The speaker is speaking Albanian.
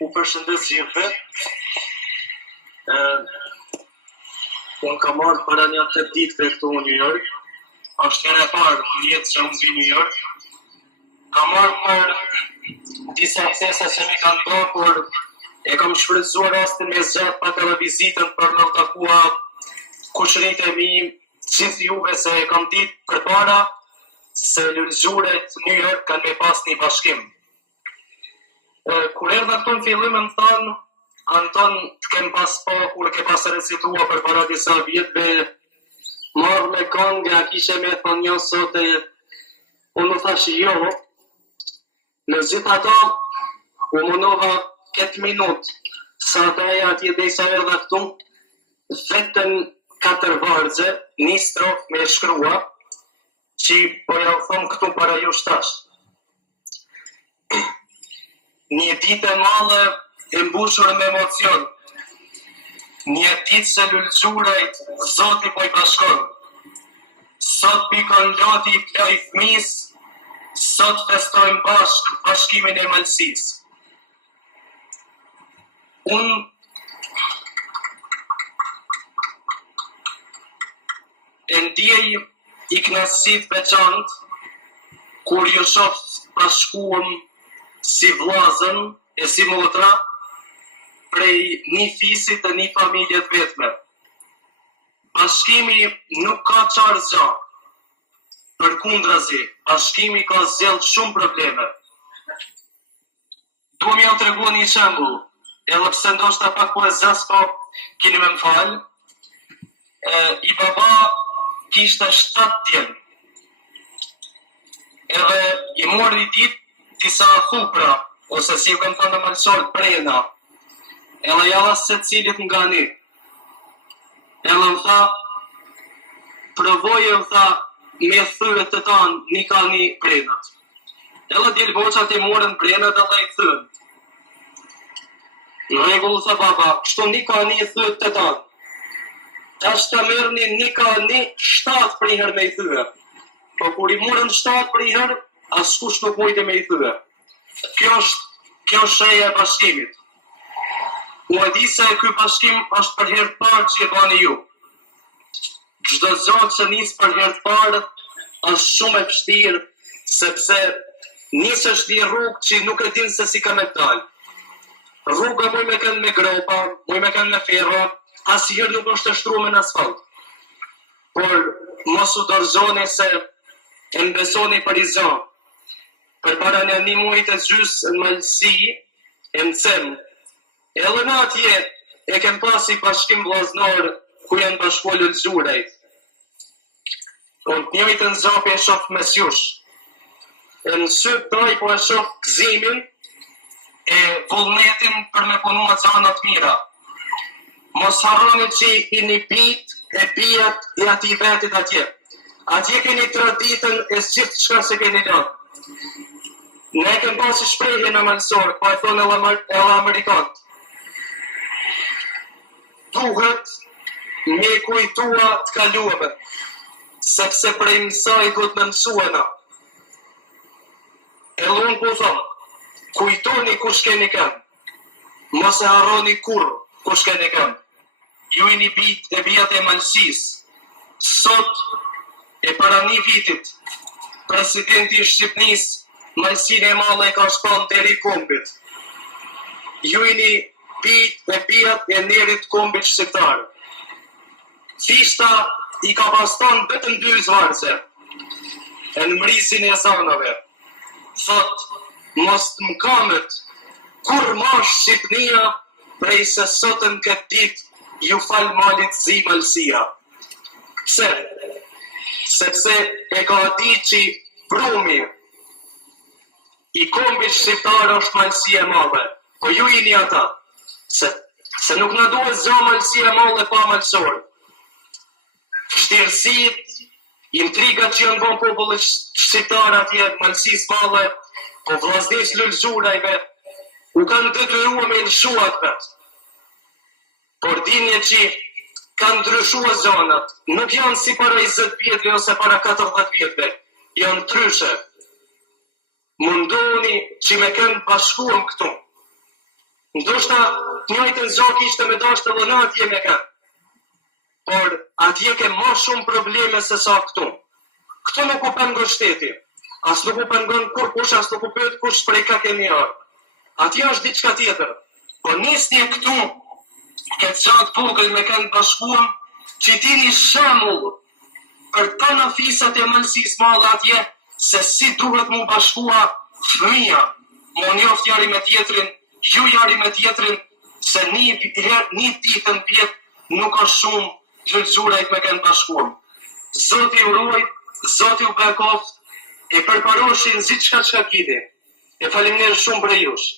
U përshëndes gjithëve. Unë kam marrë para një 8 ditëve këtu në New York. Është njëra e parë në jetë që unë vi New York. Kam marrë për disa aksesa që mi kanë bërë, por e kam shfrytzuar rastin me zgjat pak edhe vizitën për me u takua kushërit e mi, gjithë juve se e kam ditë përpara se lulëzhuret New York kanë me pas një bashkim. Kur erdha këtu në fillim më thanë, Anton, kem pas pa, kur ke pas recitua për para disa vjetëve, marrë me këngë, a kishe me thonë një sot e unë më thash jo. Në gjithë ato, u munova 4 minutë, sa ataja atje dhe sa erdha këtu, vetën 4 vargje, një strofë me shkrua, që po ja u thonë këtu para ju shtash. Një ditë e madhe e mbushur me emocion. Një ditë se lulëzhurajt Zoti po i bashkon. Sot pikon loti i plaj fëmis, sot festojmë bashkimin e malësis. Unë e ndjej i knasit veçant, kur ju shoh bashkuam si vllazën e si motra prej një fisit të një familjet vetme. Bashkimi nuk ka qarë zgja. Përkundrazi, bashkimi ka zgjedh shumë probleme. Duam ja u tregu një shembull, edhe pse ndoshta pak po e zas, po keni më fal. I baba kishte 7 djem. Edhe i mori ditë disa thupra, ose si u kam thënë në malësorët prena, edhe java se cilit nga një. Edhe më tha, provojë më tha, me thyët të tanë, një ka një prenat. Edhe djelë boqat i morën prenat edhe i thyën. Në regullë tha baba, kështu një ka një thyët të tanë. Tash të mërë një ka një 7 priher me i thyë. Po kur i morën 7 priher, askush nuk mujte me i thyë. Kjo është shenja e bashkimit. U e di se ky bashkim është për herë të parë që e bani ju. Çdo gjë që nis për herë të parë është shumë e vështirë, sepse nisesh një rrugë që nuk e din se si ka me dalë. Rruga muj me kënë me gropa, muj me kënë me ferra, asnjëherë nuk është të shtruar në asfalt. Por mos u dorëzoni se e mbesoni për izon. Për para në një mujtë e gjysë në malësi, e në cem. Edhe në atje, e kem pasi bashkim vllaznor, ku janë bashku lulëzhurajt. Unë të njëjtë në zopi e shof mes jush. E në sytë taj po e shof gëzimin, e vullnetin për me punu atë zanat mira. Mos harroni që i një bit e pijat e ati vetit atje. Atje keni traditën e gjithë çka se keni lënë. Ne kem pasi shprehje në malësorë, po e thonë edhe Amerikanët. Duhet me kujtua të kaluame, sepse prej mësaj duhet me mësuena. E unë po thonë, kujtoni kush keni këmë, mos e harroni kur kush keni këmë. Ju i një bit e bijat e malësis. Sot, e para një vitit, presidenti i Shqipnisë malësin e male e ka shpanë deri kombit. Ju i një bit e bijat e njerit kombit shqiptarë. Fishta i ka baston vetëm 2 zvarëse, e në mrisin e zanave. Thot, mos të mkamet, kur mash Shqipnia, prej se sotën këtë dit, ju falë malit zi malësia. Pse? Sepse e ka di që brumi i kombit shqiptar është malësia e madhe, po ju i një ata, se nuk në duhet zë malësia e madhe pa malësorë. Vështirësit, intrigat që janë bon popullit shqiptar atje, malësis madhe, po vllaznis lulëzhurajve, u kanë detyrua me lëshuat vetë. Por dinje që kanë ndryshua zonat, nuk janë si para 20 vjetëve ose para 40 vjetëve, janë tryshe. Mundoni që me kënë bashkuam këtu. Ndoshta të njëjtën zok ishte me dashtë edhe në atje me ka. Por atje ke më shumë probleme se sa këtu. Këtu nuk u pengon shteti. As nuk u pengon kur kush, as nuk u pyet kush prej ka keni ardhur. Atje është diçka tjetër. Po nisni këtu, këtë gjatë vogël me kanë bashkuam, që ti një shembull për të në fisat e mëlsis madhe atje, se si duhet mu bashkua fëmija, mu njoft jari me tjetrin, ju jari me tjetrin, se një ditën vjetë nuk është shumë gjëllëgjurajt me kanë bashkuam. Zoti u ruaj, Zoti u bekoft, e përparoshin zi qka kiti. E faleminderit shumë për jush.